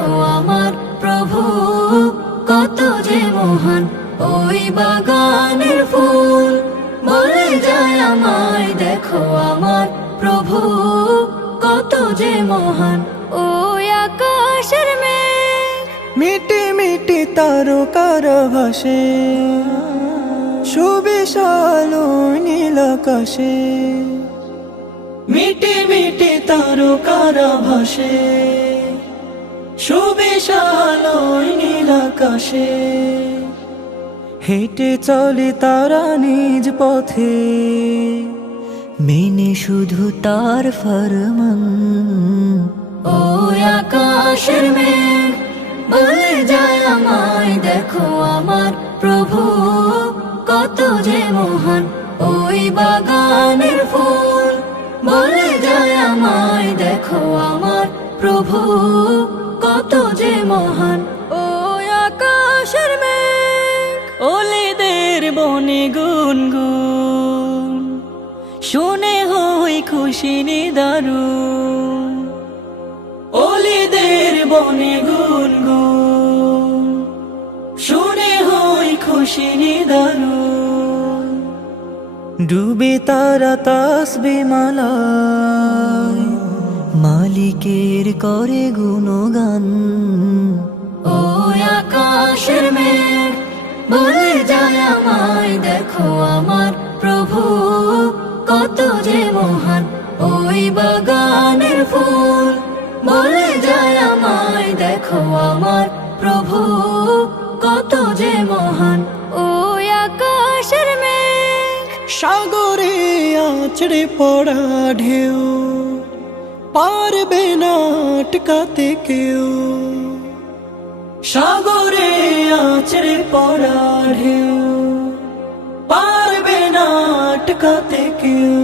দেখো আমার প্রভু কত যে মহান। ওই বাগানের ফুল বলে যায় আমায়, দেখো আমার প্রভু কত যে মহান। ওই আকাশের মেঘ মিটি মিটি তারকার ভাসে, সুবিশাল নীল আকাশে। মিটি মিটি তারকার ভাসে, সুবিশাল নীল আকাশে। হেঁটে চলে তারা নিজ পথে, মেনে শুধু তার ফরমান। ওই আকাশের মেঘ বলে যায় আমায়, দেখো আমার প্রভু কত যে মহান। ওই বাগানের ফুল বলে যায় আমায়, দেখো আমার প্রভু কত যে মহান। ওই আকাশের মেঘ ওলেদের বনে গুনগুন, শুনে হই খুশি নিদারুন। ওলেদের বনে গুনগুন, শুনে হই খুশি নিদারুন। ডুবে তারা তাসবিহ মালায়, মালিকের করে গুণগান। ওই আকাশের মেঘ বলে যায় আমায়, দেখো আমার প্রভু কত যে মহান। ওই বাগানের ফুল বলে যায় আমায়, দেখো আমার প্রভু কত যে মহান। ওই আকাশের মেঘ সাগরে আছড়ে পড়া ঢেউ, পারবে না আটকাতে কেউ। সাগরে আছড়ে পড়া ঢেউ, পারবে না আটকাতে কেউ।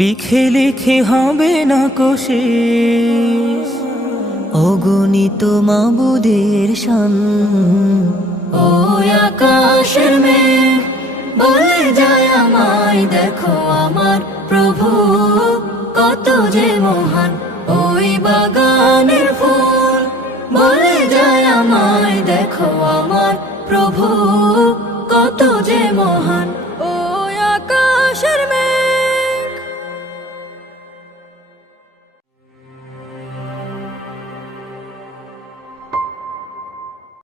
লিখে লিখে হবে না কোশেষ, অগণিত মাবুদের শান। ওই আকাশের মেঘ বলে যায় আমায়, দেখো আমার প্রভু কত যে মহান। ওই বাগানের ফুল বলে যায় আমায়, দেখো আমার প্রভু কত যে মহান।